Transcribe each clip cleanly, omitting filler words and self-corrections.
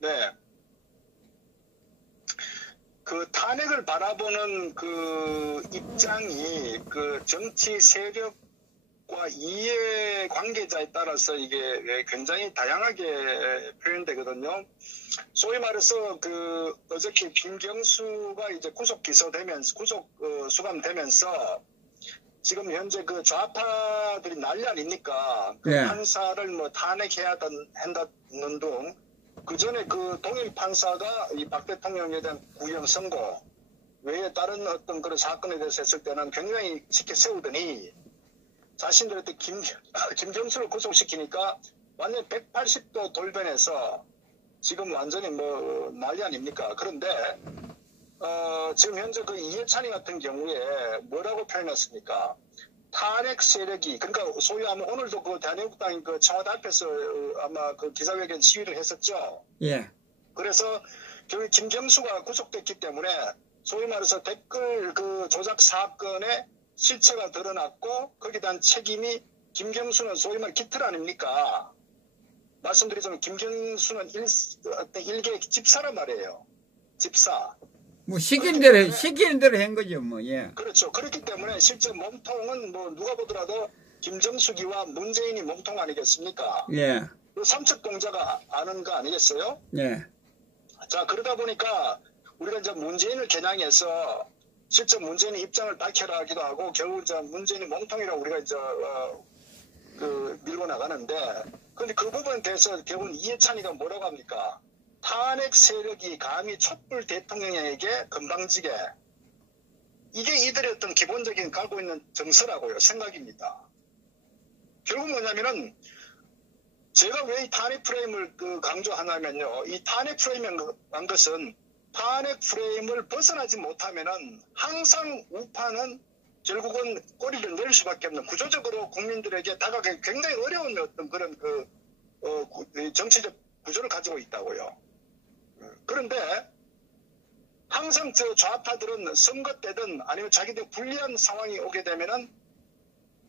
네. 그 탄핵을 바라보는 그 입장이 그 정치 세력과 이해 관계자에 따라서 이게 굉장히 다양하게 표현되거든요. 소위 말해서 그 어저께 김경수가 이제 구속 수감되면서 지금 현재 그 좌파들이 난리 아닙니까? 그 네. 판사를 뭐 탄핵해야 한다는 등 그 전에 그 동일 판사가 이 박 대통령에 대한 구형 선고 외에 다른 어떤 그런 사건에 대해서 했을 때는 굉장히 쉽게 세우더니 자신들한테 김경수를 구속시키니까 완전 180도 돌변해서 지금 완전히 뭐 난리 아닙니까? 그런데 지금 현재 그 이해찬이 같은 경우에 뭐라고 표현했습니까? 탄핵 세력이, 그러니까 소위 하면 오늘도 그 대한민국당 그 청와대 앞에서 아마 그 기자회견 시위를 했었죠. 예. 그래서 결국 김경수가 구속됐기 때문에 소위 말해서 댓글 그 조작 사건의 실체가 드러났고 거기에 대한 책임이 김경수는 소위 말 깃털 아닙니까? 말씀드리자면 김경수는 일개 집사란 말이에요. 집사. 뭐 시키는 대로 한 거죠, 뭐. 예. 그렇죠. 그렇기 때문에 실제 몸통은 뭐 누가 보더라도 김정숙이와 문재인이 몸통 아니겠습니까? 예. 그 삼척 동자가 아는 거 아니겠어요? 예. 자, 그러다 보니까 우리가 이제 문재인을 겨냥해서 실제 문재인의 입장을 밝혀라 하기도 하고 결국 이제 문재인이 몸통이라고 우리가 이제 그 밀고 나가는데, 근데 그 부분에 대해서 결국 이해찬이가 뭐라고 합니까? 탄핵 세력이 감히 촛불 대통령에게 건방지게, 이게 이들의 어떤 기본적인 갖고 있는 정서라고요. 생각입니다. 결국 뭐냐면은 제가 왜 이 탄핵 프레임을 강조하냐면요. 이 탄핵 프레임이란 것은 탄핵 프레임을 벗어나지 못하면은 항상 우파는 결국은 꼬리를 내릴 수밖에 없는, 구조적으로 국민들에게 다가가기 굉장히 어려운 어떤 그런 정치적 구조를 가지고 있다고요. 그런데 항상 저 좌파들은 선거 때든 아니면 자기들 불리한 상황이 오게 되면은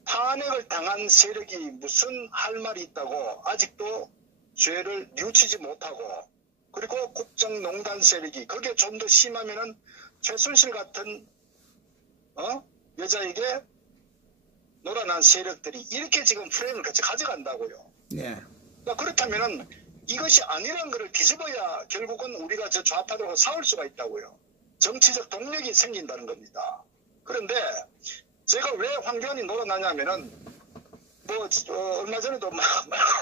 탄핵을 당한 세력이 무슨 할 말이 있다고 아직도 죄를 뉘우치지 못하고, 그리고 국정농단 세력이 거기에 좀 더 심하면은 최순실 같은 여자에게 놀아난 세력들이 이렇게 지금 프레임을 같이 가져간다고요. 네. 그러니까 그렇다면은 이것이 아니라는 것을 뒤집어야 결국은 우리가 저 좌파들하고 싸울 수가 있다고요. 정치적 동력이 생긴다는 겁니다. 그런데 제가 왜 황교안이 놀아나냐면은 얼마 전에도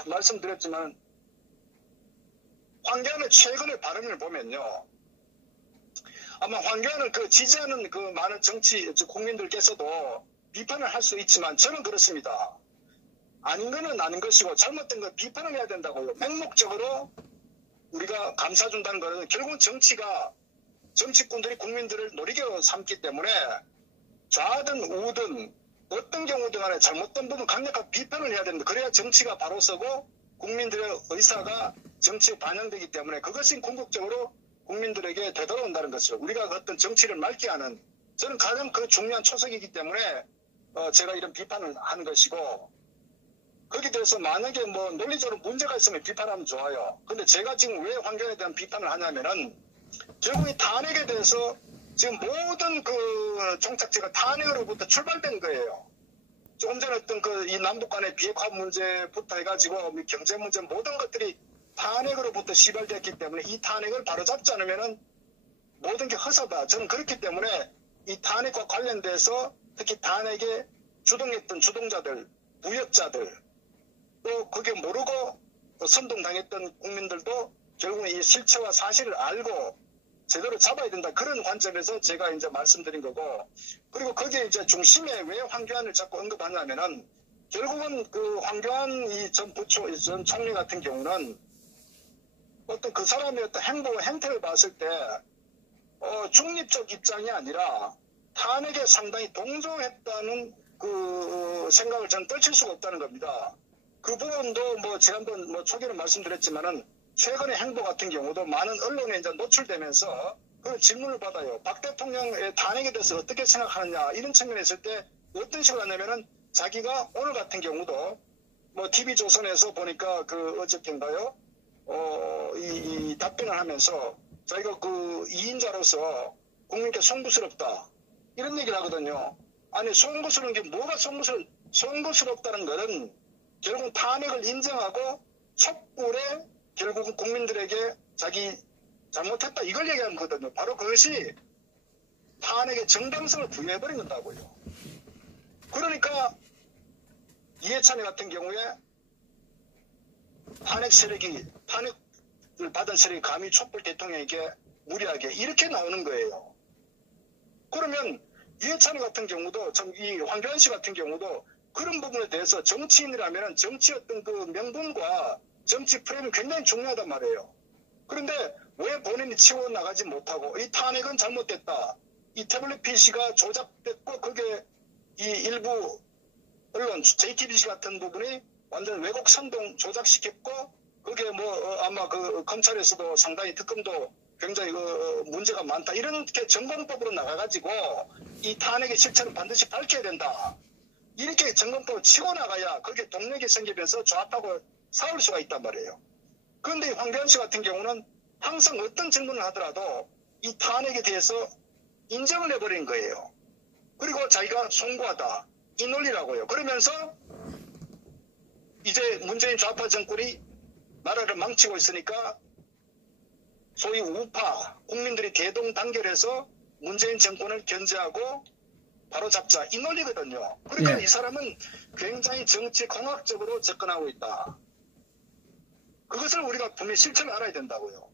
말씀드렸지만 황교안의 최근의 발언을 보면요. 아마 황교안을 지지하는 많은 국민들께서도 비판을 할 수 있지만 저는 그렇습니다. 아닌 거는 아닌 것이고 잘못된 거 비판을 해야 된다고요. 맹목적으로 우리가 감싸준다는 것은 결국은 정치꾼들이 국민들을 노리개로 삼기 때문에 좌든 우든 어떤 경우든 간에 잘못된 부분 강력한 비판을 해야 됩니다. 그래야 정치가 바로 서고 국민들의 의사가 정치에 반영되기 때문에 그것이 궁극적으로 국민들에게 되돌아온다는 것이죠. 우리가 어떤 정치를 맑게 하는, 저는 가장 중요한 초석이기 때문에 제가 이런 비판을 한 것이고, 거기에 대해서 만약에 논리적으로 문제가 있으면 비판하면 좋아요. 근데 제가 지금 왜 황교안에 대한 비판을 하냐면은 결국 이 탄핵에 대해서 지금 모든 종착지가 탄핵으로부터 출발된 거예요. 조금 전에 어떤 이 남북 간의 비핵화 문제부터 해가지고 경제 문제 모든 것들이 탄핵으로부터 시발됐기 때문에 이 탄핵을 바로잡지 않으면은 모든 게 허사다. 저는 그렇기 때문에 이 탄핵과 관련돼서 특히 탄핵에 주동했던 주동자들, 부역자들, 또 그게 모르고 선동당했던 국민들도 결국은 이 실체와 사실을 알고 제대로 잡아야 된다. 그런 관점에서 제가 이제 말씀드린 거고, 그리고 거기에 이제 중심에 왜 황교안을 자꾸 언급하냐면은 결국은 황교안 전 총리 같은 경우는 어떤 그 사람의 어떤 행태를 봤을 때 중립적 입장이 아니라 탄핵에 상당히 동조했다는 생각을 저는 떨칠 수가 없다는 겁니다. 그 부분도 지난번 초기에 말씀드렸지만은 최근의 행보 같은 경우도 많은 언론에 이제 노출되면서 그 질문을 받아요. 박 대통령의 탄핵에 대해서 어떻게 생각하느냐, 이런 측면에 있을 때 어떤 식으로 하냐면은 자기가 오늘 같은 경우도 TV조선에서 보니까 어저께인가요? 이 답변을 하면서 자기가 그 2인자로서 국민께 송구스럽다. 이런 얘기를 하거든요. 아니, 송구스러운 게 뭐가 송구스럽다는 것은 결국 탄핵을 인정하고 촛불에 결국은 국민들에게 자기 잘못했다. 이걸 얘기하는 거거든요. 바로 그것이 탄핵의 정당성을 부여해버린 건다고요. 그러니까 이해찬이 같은 경우에 탄핵을 받은 세력이 감히 촛불 대통령에게 무리하게 이렇게 나오는 거예요. 그러면 이해찬이 같은 경우도 이 황교안 씨 같은 경우도 그런 부분에 대해서 정치인이라면 정치 어떤 그 명분과 정치 프레임이 굉장히 중요하단 말이에요. 그런데 왜 본인이 치고 나가지 못하고 이 탄핵은 잘못됐다. 이 태블릿 PC가 조작됐고 그게 이 일부 언론 JTBC 같은 부분이 완전 왜곡 선동 조작시켰고 그게 뭐 아마 그 검찰에서도 상당히 특검도 굉장히 그 문제가 많다. 이렇게 점검법으로 나가가지고 이 탄핵의 실체는 반드시 밝혀야 된다. 이렇게 점검법을 치고 나가야 그게 동력이 생기면서 좌파하고 싸울 수가 있단 말이에요. 그런데 황교안 씨 같은 경우는 항상 어떤 질문을 하더라도 이 탄핵에 대해서 인정을 해버린 거예요. 그리고 자기가 송구하다. 이 논리라고요. 그러면서 이제 문재인 좌파 정권이 나라를 망치고 있으니까 소위 우파 국민들이 대동단결해서 문재인 정권을 견제하고 바로잡자. 이 논리거든요. 그러니까 예. 이 사람은 굉장히 정치 공학적으로 접근하고 있다. 그것을 우리가 분명히 실체를 알아야 된다고요.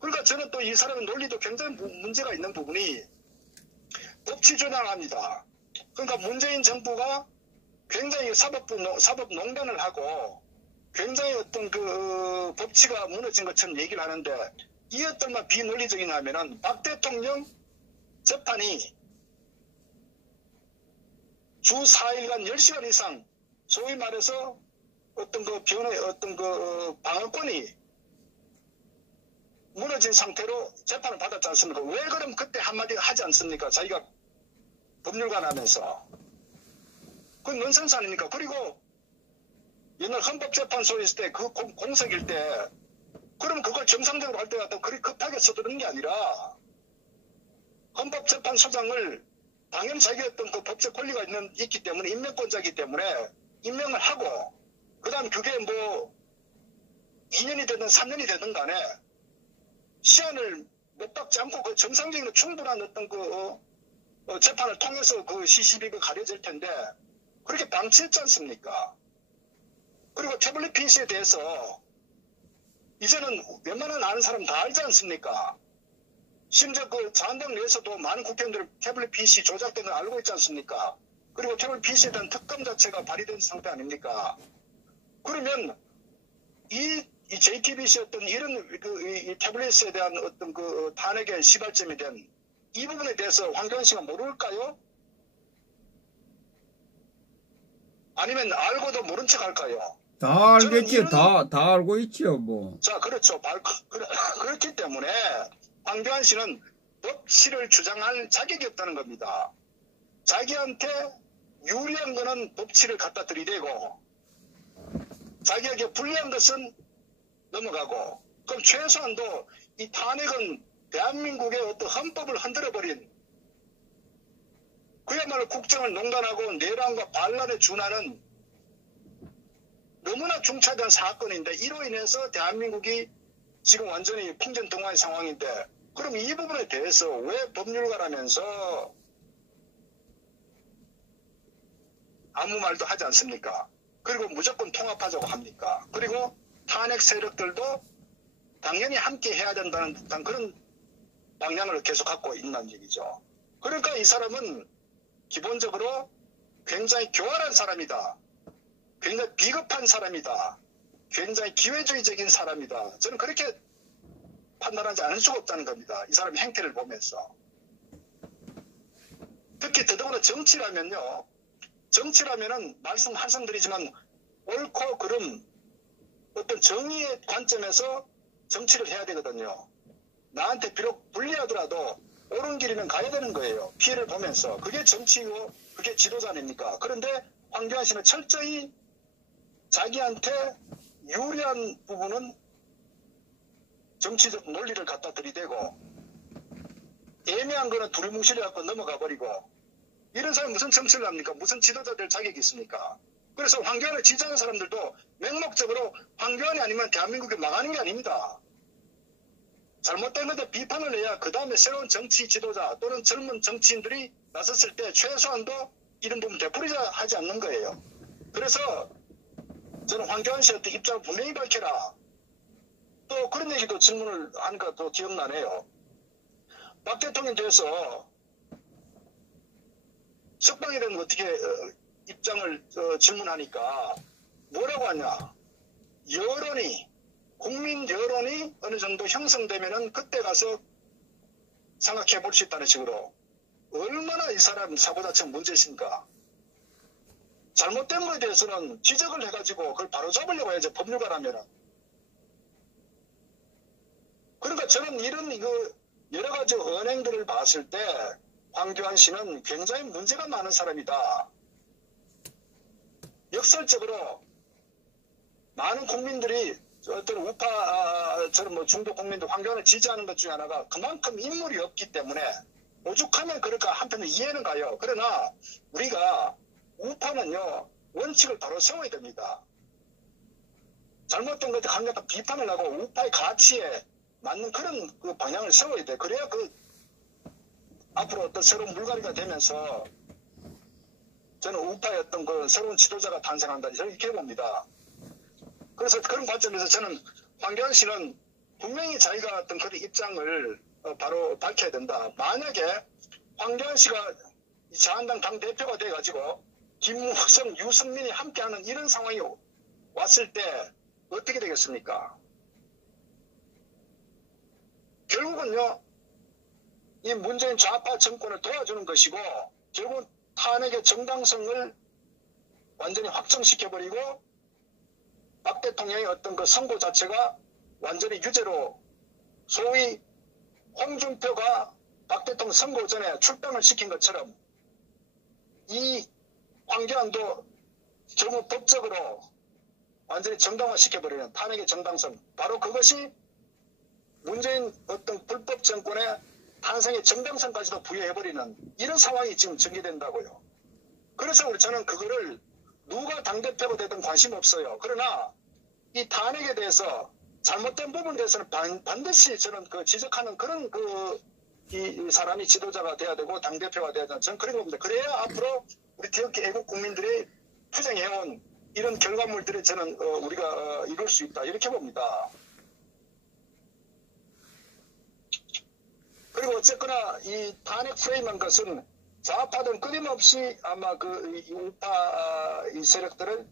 그러니까 저는 또 이 사람의 논리도 굉장히 문제가 있는 부분이 법치주장합니다. 그러니까 문재인 정부가 굉장히 사법농단을 하고 굉장히 어떤 그 법치가 무너진 것처럼 얘기를 하는데 이 어떤 말 비논리적인 하면은 박 대통령 재판이 주 4일간 10시간 이상 소위 말해서 어떤 그 어떤 그 방어권이 무너진 상태로 재판을 받았지 않습니까? 왜 그럼 그때 한마디 하지 않습니까? 자기가 법률관 하면서. 그건 넌센스 아닙니까? 그리고 옛날 헌법재판소에 있을 때 그 공석일 때 그럼 그걸 정상적으로 할 때 갖다 그리 급하게 서두르는 게 아니라 헌법재판소장을 당연히 자기 어떤 그 법적 권리가 있기 때문에 임명권자이기 때문에 임명을 하고 그 다음에 그게 뭐 2년이 되든 3년이 되든 간에 시한을 못 받지 않고 그 정상적인 충분한 어떤 그 재판을 통해서 그 시시비가 가려질 텐데 그렇게 방치했지 않습니까? 그리고 태블릿 PC에 대해서 이제는 웬만한 아는 사람 다 알지 않습니까? 심지어 그 자한당 내에서도 많은 국회의원들 태블릿 PC 조작된 걸 알고 있지 않습니까? 그리고 태블릿 PC에 대한 특검 자체가 발의된 상태 아닙니까? 그러면 이 JTBC 어떤 이런 이 태블릿에 대한 어떤 그 탄핵의 시발점이 된 이 부분에 대해서 황교안 씨가 모를까요? 아니면 알고도 모른 척 할까요? 다 알겠죠. 다 알고 있죠, 뭐. 자, 그렇죠. 그렇기 때문에 황교안 씨는 법치를 주장할 자격이 없다는 겁니다. 자기한테 유리한 거는 법치를 갖다 들이대고 자기에게 불리한 것은 넘어가고 그럼 최소한도 이 탄핵은 대한민국의 어떤 헌법을 흔들어버린 그야말로 국정을 농단하고 내란과 반란에 준하는 너무나 중차대한 사건인데 이로 인해서 대한민국이 지금 완전히 풍전등화의 상황인데 그럼 이 부분에 대해서 왜 법률가라면서 아무 말도 하지 않습니까? 그리고 무조건 통합하자고 합니까? 그리고 탄핵 세력들도 당연히 함께 해야 된다는 듯한 그런 방향을 계속 갖고 있는 얘기죠. 그러니까 이 사람은 기본적으로 굉장히 교활한 사람이다. 굉장히 비겁한 사람이다. 굉장히 기회주의적인 사람이다. 저는 그렇게 판단하지 않을 수가 없다는 겁니다. 이 사람의 행태를 보면서. 특히 더더구나 정치라면요. 정치라면은 말씀드리지만 옳고 그름 어떤 정의의 관점에서 정치를 해야 되거든요. 나한테 비록 불리하더라도 옳은 길이면 가야 되는 거예요. 피해를 보면서. 그게 정치이고 그게 지도자 아닙니까? 그런데 황교안 씨는 철저히 자기한테 유리한 부분은 정치적 논리를 갖다 들이대고 애매한 거는 두리뭉실해 갖고 넘어가 버리고 이런 사람이 무슨 정치를 합니까? 무슨 지도자 될 자격이 있습니까? 그래서 황교안을 지지하는 사람들도 맹목적으로 황교안이 아니면 대한민국이 망하는 게 아닙니다. 잘못된 것에 비판을 해야 그 다음에 새로운 정치 지도자 또는 젊은 정치인들이 나섰을 때 최소한도 이런 부분 되풀이자 하지 않는 거예요. 그래서 저는 황교안 씨의 입장을 분명히 밝혀라. 또 그런 얘기도 질문을 하니까 또 기억나네요. 박 대통령에 대해서 석방에 대한 어떻게 입장을 질문하니까 뭐라고 하냐. 여론이 국민 여론이 어느 정도 형성되면은 그때 가서 생각해 볼 수 있다는 식으로 얼마나 이 사람 사고 자체가 문제 있습니까? 잘못된 거에 대해서는 지적을 해가지고 그걸 바로 잡으려고 해야죠. 법률가라면은. 그러니까 저는 이런 여러 가지 언행들을 봤을 때 황교안 씨는 굉장히 문제가 많은 사람이다. 역설적으로 많은 국민들이 어떤 우파처럼 뭐 중도 국민들 황교안을 지지하는 것 중에 하나가 그만큼 인물이 없기 때문에 오죽하면 그럴까 한편으로 이해는 가요. 그러나 우리가 우파는요 원칙을 바로 세워야 됩니다. 잘못된 것에 강력한 비판을 하고 우파의 가치에 맞는 그런 그 방향을 세워야 돼. 그래야 앞으로 어떤 새로운 물갈이가 되면서 저는 우파의 어떤 그 새로운 지도자가 탄생한다. 저는 이렇게 봅니다. 그래서 그런 관점에서 저는 황교안 씨는 분명히 자기가 어떤 그런 입장을 바로 밝혀야 된다. 만약에 황교안 씨가 자한당 당대표가 돼가지고 김무성, 유승민이 함께하는 이런 상황이 왔을 때 어떻게 되겠습니까? 결국은요, 이 문재인 좌파 정권을 도와주는 것이고 결국 탄핵의 정당성을 완전히 확정시켜버리고 박 대통령의 어떤 그 선고 자체가 완전히 유죄로 소위 홍준표가 박 대통령 선고 전에 출당을 시킨 것처럼 이 황교안도 결국 법적으로 완전히 정당화시켜버리는 탄핵의 정당성. 바로 그것이 문재인 어떤 불법 정권의 탄생의 정당성까지도 부여해버리는 이런 상황이 지금 전개된다고요. 그래서 저는 그거를 누가 당대표가 되든 관심 없어요. 그러나 이 탄핵에 대해서 잘못된 부분에 대해서는 반드시 저는 지적하는 그런 이 사람이 지도자가 돼야 되고 당대표가 돼야 되는 저는 그런 겁니다. 그래야 앞으로 우리 태극기 애국 국민들이 투쟁해온 이런 결과물들을 저는 우리가 이룰 수 있다. 이렇게 봅니다. 그리고 어쨌거나 이 탄핵 프레임한 것은 좌파들은 끊임없이 아마 이 우파 이 세력들을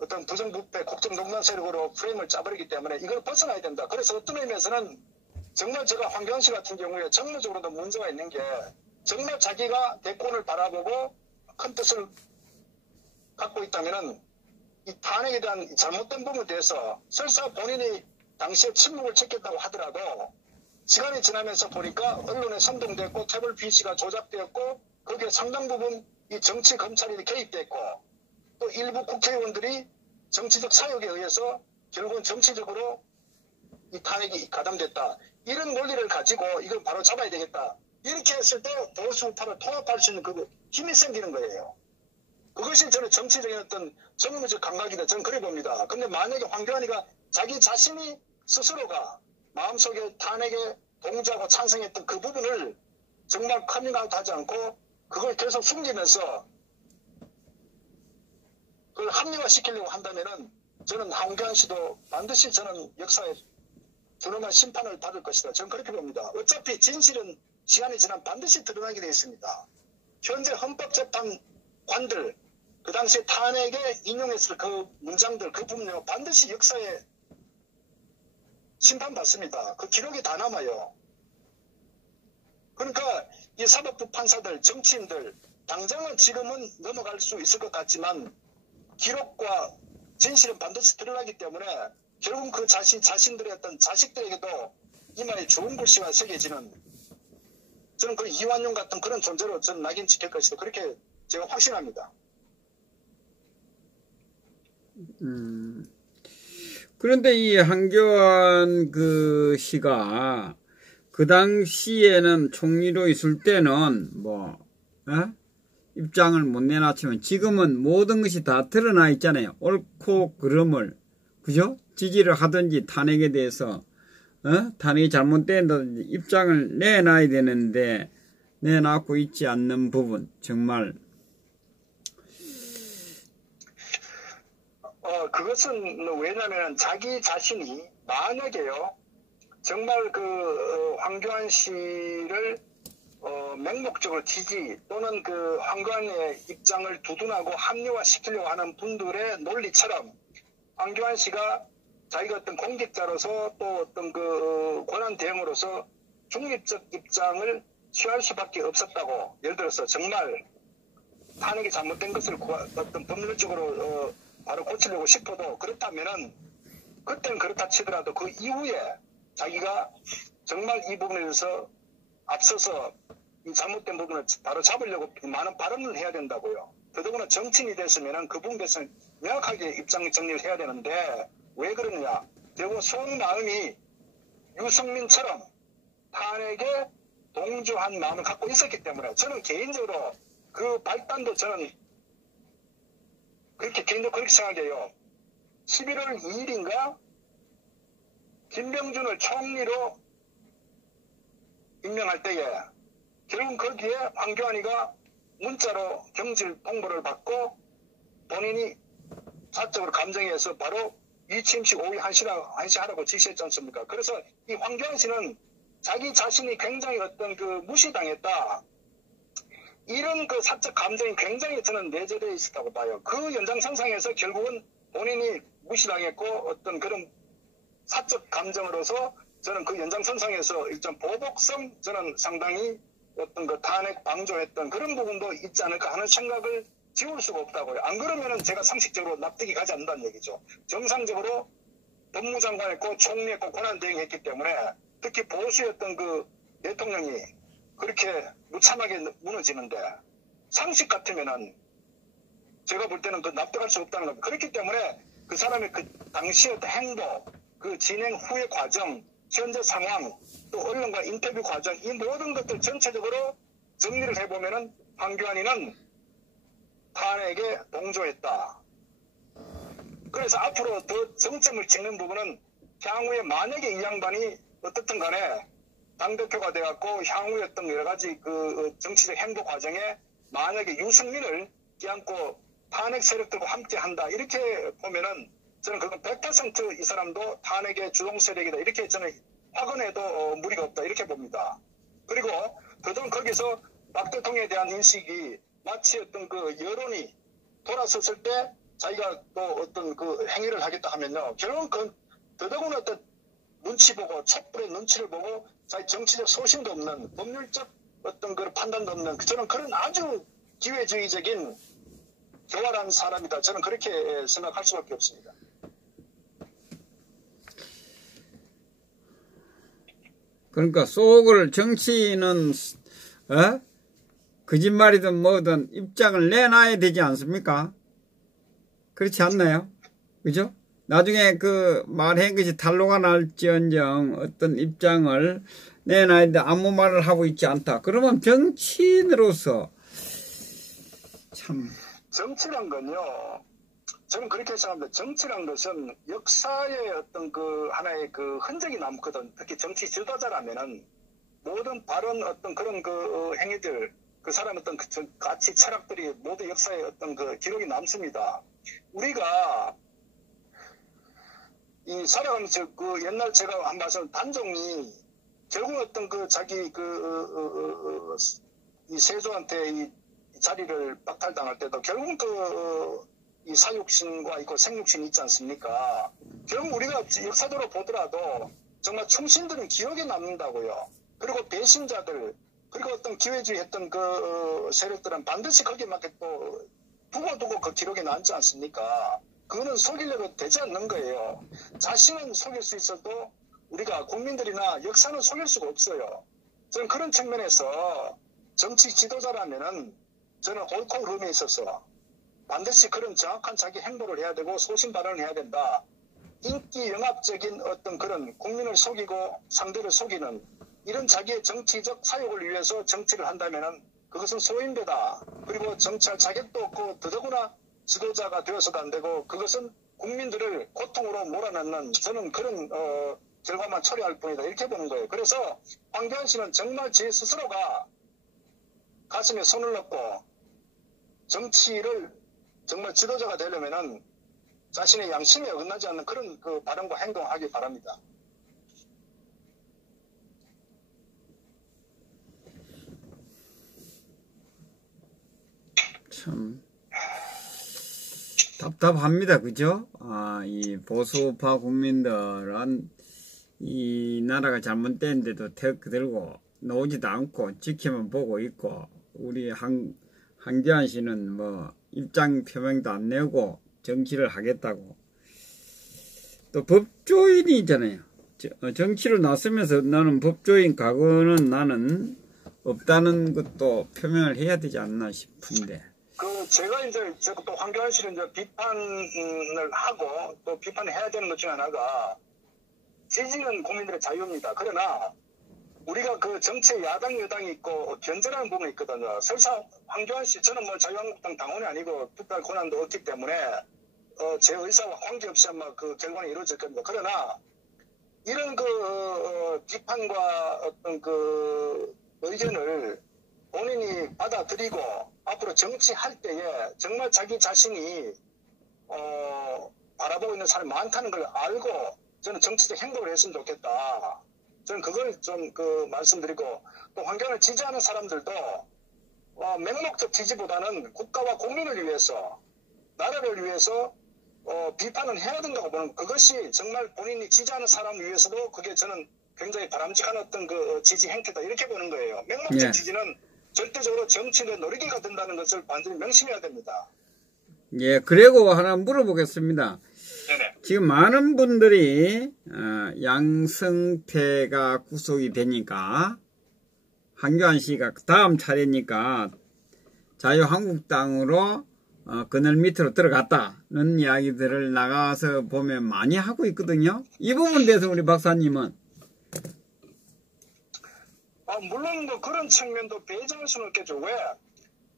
어떤 부정부패 국정농단 세력으로 프레임을 짜버리기 때문에 이걸 벗어나야 된다. 그래서 어떤 의미에서는 정말 제가 황교안 씨 같은 경우에 정무적으로도 문제가 있는 게 정말 자기가 대권을 바라보고 큰 뜻을 갖고 있다면은 이 탄핵에 대한 잘못된 부분에 대해서 설사 본인이 당시에 침묵을 지켰다고 하더라도 시간이 지나면서 보니까 언론에 선동됐고 태블 PC가 조작되었고 거기에 상당 부분 이 정치 검찰이 개입됐고 또 일부 국회의원들이 정치적 사역에 의해서 결국은 정치적으로 이 탄핵이 가담됐다. 이런 논리를 가지고 이걸 바로 잡아야 되겠다. 이렇게 했을 때 보수 우파를 통합할 수 있는 그 힘이 생기는 거예요. 그것이 저는 정치적인 어떤 정무적 감각이다. 저는 그래 봅니다. 근데 만약에 황교안이가 자기 자신이 스스로가 마음속에 탄핵에 동조하고 찬성했던 그 부분을 정말 커밍아웃 하지 않고 그걸 계속 숨기면서 그걸 합리화시키려고 한다면은 저는 황교안 씨도 반드시 저는 역사에 준엄한 심판을 받을 것이다. 저는 그렇게 봅니다. 어차피 진실은 시간이 지나면 반드시 드러나게 되어 있습니다. 현재 헌법재판관들 그 당시에 탄핵에 인용했을 그 문장들 그 부분은 반드시 역사에 심판받습니다. 그 기록이 다 남아요. 그러니까 이 사법부 판사들, 정치인들 당장은 지금은 넘어갈 수 있을 것 같지만 기록과 진실은 반드시 드러나기 때문에 결국 그 자신들의 어떤 자식들에게도 이마에 좋은 글씨가 새겨지는 저는 그 이완용 같은 그런 존재로 저는 낙인 찍힐 것이다. 그렇게 제가 확신합니다. 그런데 이 한교안 그 씨가 그 당시에는 총리로 있을 때는 입장을 못 내놨지만 지금은 모든 것이 다 드러나 있잖아요. 옳고 그름을, 그죠? 지지를 하든지 탄핵에 대해서, 탄핵이 잘못된다든지 입장을 내놔야 되는데, 내놓고 있지 않는 부분, 정말. 그것은 왜냐면 자기 자신이 만약에요, 정말 황교안 씨를 맹목적으로 지지 또는 황교안의 입장을 두둔하고 합리화시키려고 하는 분들의 논리처럼 황교안 씨가 자기가 어떤 공직자로서 또 어떤 권한 대행으로서 중립적 입장을 취할 수밖에 없었다고, 예를 들어서 정말 탄핵이 잘못된 것을 어떤 법률적으로 바로 고치려고 싶어도 그렇다면은 그때는 그렇다 치더라도 그 이후에 자기가 정말 이 부분에 대해서 앞서서 이 잘못된 부분을 바로 잡으려고 많은 발언을 해야 된다고요. 더더구나 정치인이 됐으면 그 부분에 대해서 명확하게 입장 정리를 해야 되는데 왜 그러느냐. 결국 속마음이 유승민처럼 탄핵에 동조한 마음을 갖고 있었기 때문에 저는 개인적으로 그 발단도 저는 개인적으로 그렇게 생각해요. 11월 2일인가 김병준을 총리로 임명할 때에 결국 거기에 황교안이가 문자로 경질 통보를 받고 본인이 사적으로 감정해서 바로 이침식 오후 1시 하라고 지시했지 않습니까? 그래서 이 황교안 씨는 자기 자신이 굉장히 어떤 무시당했다. 이런 사적 감정이 굉장히 저는 내재되어 있었다고 봐요. 그 연장선상에서 결국은 본인이 무시당했고 어떤 그런 사적 감정으로서 저는 그 연장선상에서 일단 보복성 저는 상당히 어떤 탄핵 방조했던 그런 부분도 있지 않을까 하는 생각을 지울 수가 없다고요. 안 그러면은 제가 상식적으로 납득이 가지 않는다는 얘기죠. 정상적으로 법무장관했고 총리했고 권한대행했기 때문에 특히 보수였던 대통령이 그렇게 무참하게 무너지는데 상식 같으면은 제가 볼 때는 납득할 수 없다는 겁니다. 그렇기 때문에 그 사람의 당시의 행보, 진행 후의 과정, 현재 상황, 또 언론과 인터뷰 과정, 이 모든 것들 전체적으로 정리를 해보면은 황교안이는 탄핵에 동조했다. 그래서 앞으로 더 정점을 찍는 부분은 향후에 만약에 이 양반이 어떻든 간에 당대표가 돼갖고 향후에 어떤 여러 가지 정치적 행보 과정에 만약에 유승민을 끼안고 탄핵 세력들과 함께 한다. 이렇게 보면은 저는 그건 100% 이 사람도 탄핵의 주동 세력이다. 이렇게 저는 확언해도 무리가 없다. 이렇게 봅니다. 그리고 그동안 거기서 박 대통령에 대한 인식이 마치 어떤 여론이 돌아섰을 때 자기가 또 어떤 행위를 하겠다 하면요. 결국은 더더구나 어떤 눈치 보고 촛불의 눈치를 보고 자기 정치적 소신도 없는 법률적 어떤 판단도 없는 저는 그런 아주 기회주의적인 교활한 사람이다. 저는 그렇게 생각할 수밖에 없습니다. 그러니까 속을 정치인은 거짓말이든 뭐든 입장을 내놔야 되지 않습니까? 그렇지 않나요? 그죠? 나중에 말한 것이 탄로가 날지언정 어떤 입장을 내놔야 돼. 아무 말을 하고 있지 않다. 그러면 정치인으로서 참. 정치란 건요. 저는 그렇게 생각합니다. 정치란 것은 역사의 어떤 하나의 흔적이 남거든. 특히 정치 지도자라면은 모든 발언 어떤 그런 행위들, 그 사람 어떤 가치 철학들이 모두 역사의 어떤 기록이 남습니다. 우리가 이 살아가면서 옛날 제가 한 말씀 단종이 결국 어떤 자기 이 세조한테 이 자리를 박탈당할 때도 결국 이 사육신과 생육신이 있지 않습니까? 결국 우리가 역사적으로 보더라도 정말 충신들은 기억에 남는다고요. 그리고 배신자들, 그리고 어떤 기회주의 했던 세력들은 반드시 거기에 맞게 또 두고두고 기록에 남지 않습니까? 그거는 속이려고 되지 않는 거예요. 자신은 속일 수 있어도 우리가 국민들이나 역사는 속일 수가 없어요. 저는 그런 측면에서 정치 지도자라면은 저는 옳고 그름에 있어서 반드시 그런 정확한 자기 행보를 해야 되고 소신 발언을 해야 된다. 인기 영합적인 어떤 그런 국민을 속이고 상대를 속이는 이런 자기의 정치적 사욕을 위해서 정치를 한다면은 그것은 소인배다. 그리고 정치할 자격도 없고 더더구나 지도자가 되어서도 안 되고 그것은 국민들을 고통으로 몰아넣는 저는 그런 결과만 처리할 뿐이다. 이렇게 보는 거예요. 그래서 황교안 씨는 정말 제 스스로가 가슴에 손을 넣고 정치를 정말 지도자가 되려면은 자신의 양심에 어긋나지 않는 그런 그 발언과 행동하기 바랍니다. 참 답답합니다. 그죠? 이 보수파 국민들은 이 나라가 잘못됐는데도 태극기 들고 나오지도 않고 지켜만 보고 있고 우리 황교안 씨는 뭐 입장 표명도 안 내고 정치를 하겠다고 또 법조인이잖아요. 정치로 나서면서 나는 법조인 과거는 나는 없다는 것도 표명을 해야 되지 않나 싶은데. 제가 이제 또 황교안 씨를 이제 비판을 하고 또 비판을 해야 되는 것 중 하나가 지지는 국민들의 자유입니다. 그러나 우리가 그 정치에 야당 여당이 있고 견제라는 부분이 있거든요. 설사 황교안 씨 저는 뭐 자유한국당 당원이 아니고 투표할 권한도 없기 때문에 제 의사와 관계없이 아마 그 결과는 이루어질 겁니다. 그러나 이런 그 비판과 어떤 그 의견을 본인이 받아들이고 앞으로 정치할 때에 정말 자기 자신이 바라보고 있는 사람이 많다는 걸 알고 저는 정치적 행동을 했으면 좋겠다. 저는 그걸 좀 말씀드리고 또 황교안을 지지하는 사람들도 맹목적 지지보다는 국가와 국민을 위해서 나라를 위해서 비판은 해야 된다고 보는 그것이 정말 본인이 지지하는 사람을 위해서도 그게 저는 굉장히 바람직한 어떤 그 지지 행태다 이렇게 보는 거예요. 맹목적 지지는 절대적으로 정치의 노리개가 된다는 것을 반드시 명심해야 됩니다. 예, 그리고 하나 물어보겠습니다. 네네. 지금 많은 분들이 양승태가 구속이 되니까 황교안 씨가 다음 차례니까 자유한국당으로 그늘 밑으로 들어갔다는 이야기들을 나가서 보면 많이 하고 있거든요. 이 부분에 대해서 우리 박사님은? 물론 뭐 그런 측면도 배제할 수는 없겠죠. 왜?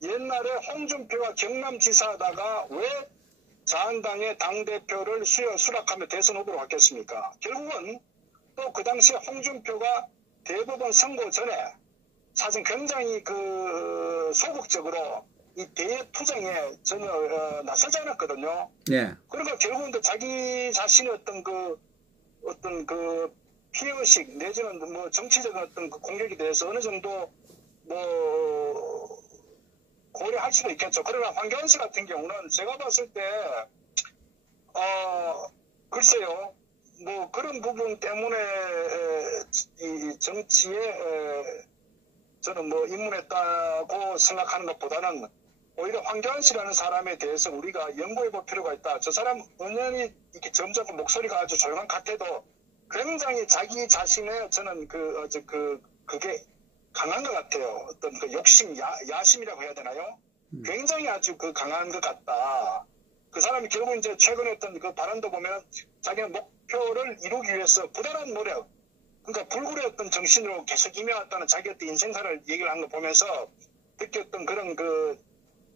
옛날에 홍준표가 경남지사하다가 왜 자한당의 당대표를 수락하며 대선 후보로 갔겠습니까? 결국은 또 그 당시에 홍준표가 대법원 선고 전에 사실 굉장히 소극적으로 이 대투쟁에 전혀 나서지 않았거든요. 예. 그러니까 결국은 또 자기 자신의 어떤 피해의식 내지는 뭐 정치적인 어떤 공격에 대해서 어느 정도 고려할 수도 있겠죠. 그러나 황교안 씨 같은 경우는 제가 봤을 때 글쎄요 뭐 그런 부분 때문에 이 정치에 저는 뭐 입문했다고 생각하는 것보다는 오히려 황교안 씨라는 사람에 대해서 우리가 연구해 볼 필요가 있다. 저 사람 은연히 이렇게 점점 목소리가 아주 조용한 것 같아도 굉장히 자기 자신의 저는 그게 강한 것 같아요. 어떤 그 욕심, 야심이라고 해야 되나요? 굉장히 아주 강한 것 같다. 그 사람이 결국 이제 최근에 했던 그 발언도 보면 자기는 목표를 이루기 위해서 부단한 노력, 그러니까 불굴의 어떤 정신으로 계속 임해왔다는 자기 어떤 인생사를 얘기를 한 거 보면서 느꼈던 그런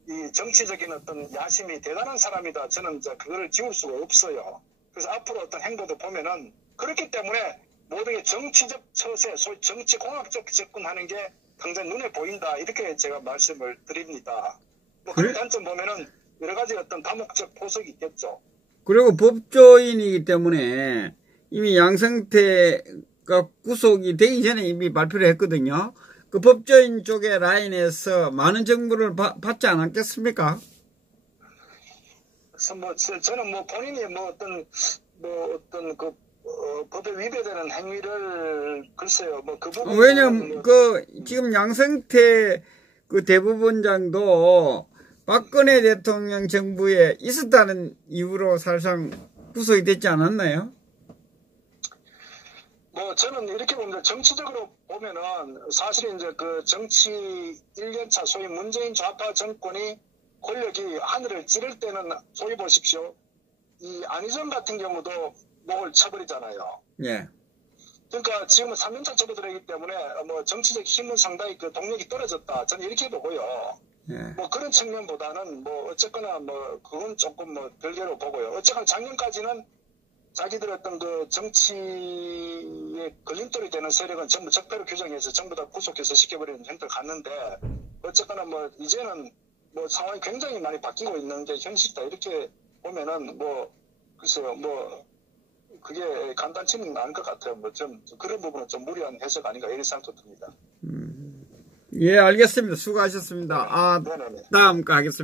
이 정치적인 어떤 야심이 대단한 사람이다. 저는 이제 그거를 지울 수가 없어요. 그래서 앞으로 어떤 행보도 보면은 그렇기 때문에 모든 게 정치적 처세, 소위 정치공학적 접근하는 게 당장 눈에 보인다. 이렇게 제가 말씀을 드립니다. 뭐 그런 관점 보면은 여러 가지 어떤 다목적 포석이 있겠죠. 그리고 법조인이기 때문에 이미 양승태가 구속이 되기 전에 이미 발표를 했거든요. 그 법조인 쪽의 라인에서 많은 정보를 받지 않았겠습니까? 그래서 저는 본인이 법에 위배되는 행위를 글쎄요 그 부분 왜냐면 지금 양승태 대법원장도 박근혜 대통령 정부에 있었다는 이유로 사실상 구속이 됐지 않았나요? 저는 이렇게 봅니다. 정치적으로 보면은 사실 이제 정치 1년차 소위 문재인 좌파 정권이 권력이 하늘을 찌를 때는 소위 보십시오. 이 안희정 같은 경우도 목을 쳐버리잖아요. 예. 그러니까 지금은 3년차 접어들었기 때문에 뭐 정치적 힘은 상당히 그 동력이 떨어졌다. 저는 이렇게 보고요. 예. 뭐 그런 측면보다는 뭐 어쨌거나 뭐 그건 조금 뭐 별개로 보고요. 어쨌거나 작년까지는 자기들 어떤 그 정치에 걸림돌이 되는 세력은 전부 적폐로 규정해서 전부 다 구속해서 시켜버리는 형태를 갔는데 어쨌거나 뭐 이제는 뭐 상황이 굉장히 많이 바뀌고 있는 게 현실이다. 이렇게 보면은 뭐 글쎄요 뭐 그게 간단치는 않을 것 같아요. 뭐 좀 그런 부분은 좀 무리한 해석 아닌가 이런 생각도 듭니다. 예, 알겠습니다. 수고하셨습니다. 네네네. 다음 거 하겠습니다.